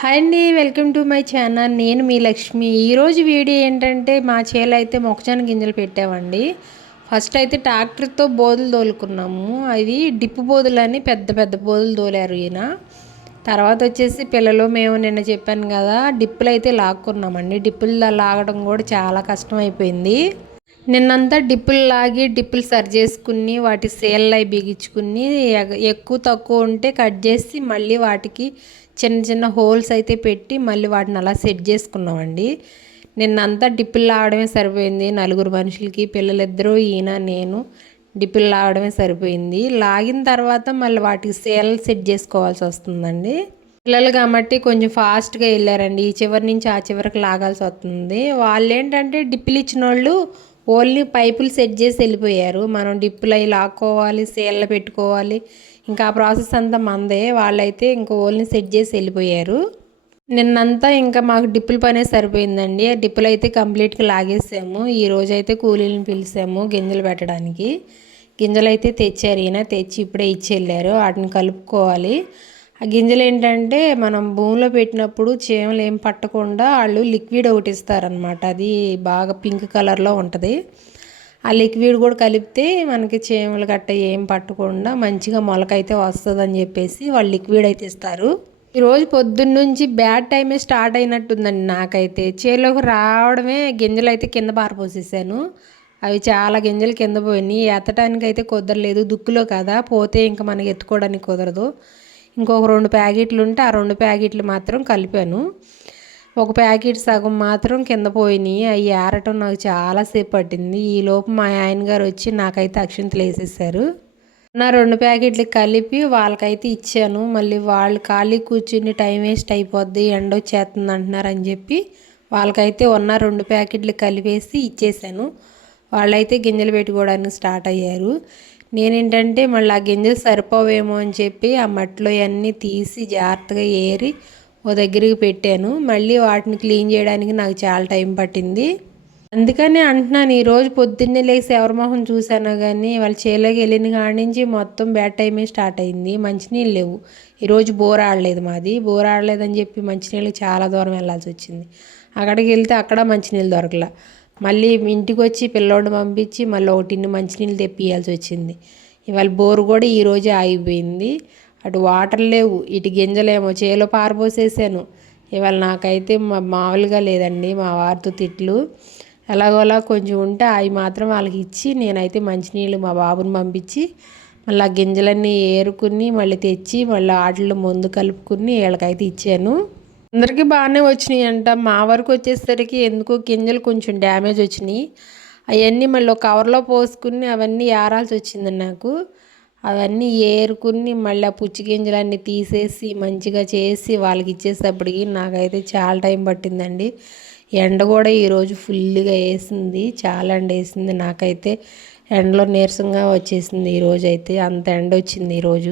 Hi అండి welcome to my channel. నేను మీ లక్ష్మి. ఈరోజు వీడియో ఏంటంటే మా చేలో అయితే మొక్కజొన్న గింజలు పెట్టామండి. ఫస్ట్ అయితే ట్రాక్టర్తో బోధులు తోలుకున్నాము. అవి డిప్పు బోధులు అని పెద్ద పెద్ద బోధులు తోలారు ఈయన. తర్వాత వచ్చేసి పిల్లలు మేము నిన్న చెప్పాను కదా డిప్పులు అయితే లాక్కున్నామండి. డిప్పులు లాగడం కూడా చాలా కష్టం అయిపోయింది. నిన్నంతా డిప్పులు లాగి డిప్పులు సరి చేసుకుని వాటి సేళ్ళు అవి బిగించుకుని ఎక్కువ తక్కువ ఉంటే కట్ చేసి మళ్ళీ వాటికి చిన్న చిన్న హోల్స్ అయితే పెట్టి మళ్ళీ వాటిని అలా సెట్ చేసుకున్నామండి. నిన్నంతా డిప్పులు లాగడమే సరిపోయింది. నలుగురు మనుషులకి పిల్లలిద్దరూ ఈయన నేను డిప్పులు లాగడమే సరిపోయింది. లాగిన తర్వాత మళ్ళీ వాటికి సేల్ సెట్ చేసుకోవాల్సి వస్తుందండి. పిల్లలు కాబట్టి కొంచెం ఫాస్ట్గా వెళ్ళారండి. ఈ చివరి నుంచి ఆ చివరికి లాగాల్సి వస్తుంది. వాళ్ళు ఏంటంటే డిప్పులు ఇచ్చిన వాళ్ళు ఓన్లీ పైపులు సెట్ చేసి వెళ్ళిపోయారు. మనం డిప్పులు అవి లాక్కోవాలి సేళ్ళ పెట్టుకోవాలి. ఇంకా ఆ ప్రాసెస్ అంతా మందే. వాళ్ళైతే ఇంకా ఓన్లీ సెట్ చేసి వెళ్ళిపోయారు. నిన్నంతా ఇంకా మాకు డిప్పుల పనే సరిపోయిందండి. ఆ డిప్పులు అయితే కంప్లీట్గా లాగేసాము. ఈ రోజు అయితే కూలీలను పిలిచాము గింజలు పెట్టడానికి. గింజలు అయితే తెచ్చారు ఈయన. తెచ్చి ఇప్పుడే ఇచ్చి వెళ్ళారు. వాటిని కలుపుకోవాలి. ఆ గింజలు ఏంటంటే మనం భూమిలో పెట్టినప్పుడు చీమలు ఏం పట్టకుండా వాళ్ళు లిక్విడ్ ఒకటి ఇస్తారనమాట అది బాగా పింక్ కలర్లో ఉంటుంది. ఆ లిక్విడ్ కూడా కలిపితే మనకి చీమలు గట్ట ఏం పట్టకుండా మంచిగా మొలకైతే వస్తుంది అని చెప్పేసి వాళ్ళు లిక్విడ్ అయితే ఇస్తారు. ఈరోజు పొద్దున్న నుంచి బ్యాడ్ టైమే స్టార్ట్ అయినట్టుందండి నాకైతే. చేలోకి రావడమే గింజలు అయితే కింద పారిపోసేసాను అవి చాలా గింజలు కింద పోయినాయి. ఎత్తడానికి అయితే కుదరలేదు. దుక్కులో కదా. పోతే ఇంకా మనకి ఎత్తుకోవడానికి కుదరదు. ఇంకొక రెండు ప్యాకెట్లు ఉంటే ఆ రెండు ప్యాకెట్లు మాత్రం కలిపాను. ఒక ప్యాకెట్ సగం మాత్రం కింద పోయినాయి. అవి ఏరటం నాకు చాలాసేపు పట్టింది. ఈలోపు మా ఆయన గారు వచ్చి నాకైతే అక్షింతలు వేసేసారు. నా రెండు ప్యాకెట్లు కలిపి వాళ్ళకైతే ఇచ్చాను. మళ్ళీ వాళ్ళు ఖాళీ కూర్చుని టైం వేస్ట్ అయిపోద్ది ఎండ వచ్చేస్తుంది అంటున్నారు అని చెప్పి వాళ్ళకైతే ఉన్న రెండు ప్యాకెట్లు కలిపేసి ఇచ్చేసాను. వాళ్ళైతే గింజలు పెట్టుకోవడానికి స్టార్ట్ అయ్యారు. నేనేంటంటే మళ్ళీ ఆ గింజలు సరిపోవేమో అని చెప్పి ఆ మట్టిలో అన్నీ తీసి జాగ్రత్తగా ఏరి ఓ దగ్గరికి పెట్టాను. మళ్ళీ వాటిని క్లీన్ చేయడానికి నాకు చాలా టైం పట్టింది. అందుకని అంటున్నాను ఈరోజు పొద్దున్నే లేచి ఎవరి మొహం చూశాను కానీ వాళ్ళ చేలోకి వెళ్ళిన కాడి నుంచి మొత్తం బ్యాడ్ టైమే స్టార్ట్ అయింది. మంచినీళ్ళు లేవు. ఈరోజు బోర్ ఆడలేదు మాది. బోర్ ఆడలేదని చెప్పి మంచినీళ్ళు చాలా దూరం వెళ్ళాల్సి వచ్చింది. అక్కడికి వెళ్తే అక్కడ మంచినీళ్ళు దొరకలే. మళ్ళీ ఇంటికి వచ్చి పిల్లోడిని పంపించి మళ్ళీ ఒకటి మంచినీళ్ళు తెప్పియాల్సి వచ్చింది. ఇవాళ బోరు కూడా ఈరోజే ఆగిపోయింది. అటు వాటర్ లేవు ఇటు గింజలేమో చేలో పారబోసేసాను. ఇవాళ నాకైతే మా మామూలుగా లేదండి మా వారితో తిట్లు. ఎలాగోలా కొంచెం ఉంటే అవి మాత్రం వాళ్ళకి ఇచ్చి నేనైతే మంచినీళ్ళు మా బాబుని పంపించి మళ్ళీ ఆ గింజలన్నీ ఏరుకుని మళ్ళీ తెచ్చి మళ్ళీ ఆటలు మందు కలుపుకుని వీళ్ళకైతే ఇచ్చాను. అందరికీ బాగానే వచ్చినాయి అంట మా వరకు వచ్చేసరికి ఎందుకో గింజలు కొంచెం డ్యామేజ్ వచ్చినాయి. అవన్నీ మళ్ళీ ఒక కవర్లో పోసుకుని అవన్నీ ఏరాల్సి వచ్చింది నాకు. అవన్నీ ఏరుకుని మళ్ళీ ఆ పుచ్చి గింజలన్నీ తీసేసి మంచిగా చేసి వాళ్ళకి ఇచ్చేసేటప్పటికి నాకైతే చాలా టైం పట్టిందండి. ఎండ కూడా ఈరోజు ఫుల్గా వేసింది. చాలా ఎండ వేసింది. నాకైతే ఎండలో నీరసంగా వచ్చేసింది ఈరోజు అయితే అంత ఎండ వచ్చింది ఈరోజు